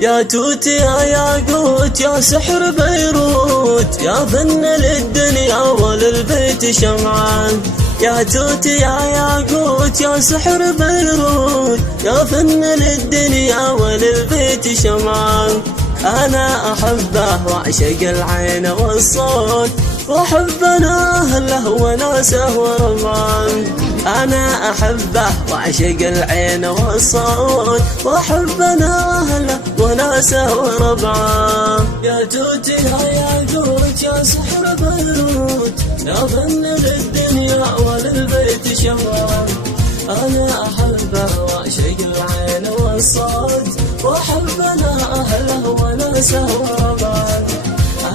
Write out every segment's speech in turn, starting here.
يا توت يا ياقوت يا سحر بيروت، يا فن للدنيا وللبيت شمعان. يا توت يا ياقوت يا سحر بيروت، يا فن للدنيا وللبيت شمعان. أنا أحبه وأعشق العين والصوت، وأحب أنا أهله وناسه وربعان. أنا أحبه وأعشق العين والصوت، وأحب أنا أهله وناسه وربعان. يا توت يا ياقوت يا سحر بيروت، يا فن للدنيا وللبيت شمعان. أنا أحبه وأعشق العين والصوت، وأحب أنا أهله وناسه وربعان.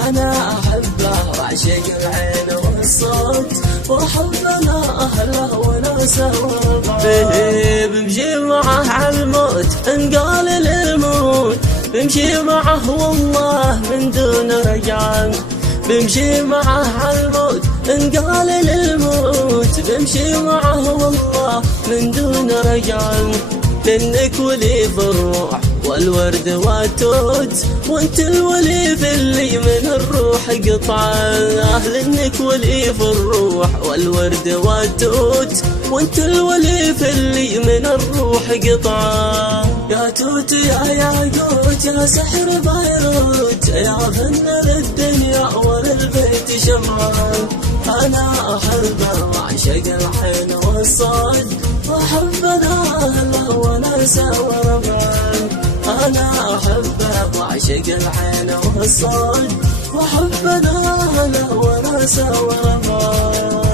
أنا أحبه وأعشق العين والصوت، وأحب أنا أهله وناسه وربعان. بمشي معه عالموت إن قال للموت، بمشي معه والله من دون رجعان. بمشي معه عالموت إن قال للموت، بمشي معه والله من دون رجعان. لأنك ولي في الروح والورد والتوت، وانت الولي في اللي من الروح قطعان. لأنك ولي في الروح والورد والتوت، وانت الولي في اللي من الروح قطعان. يا توت يا ياقوت يا سحر بيروت، يا فن للدنيا وللبيت شمعان. أنا أحبه وأعشق العين والصوت، وأحب أنا أهله وناسه وربعان. أنا أحبه وأعشق العين والصوت، وأحب أنا أهله وناسه وربعان.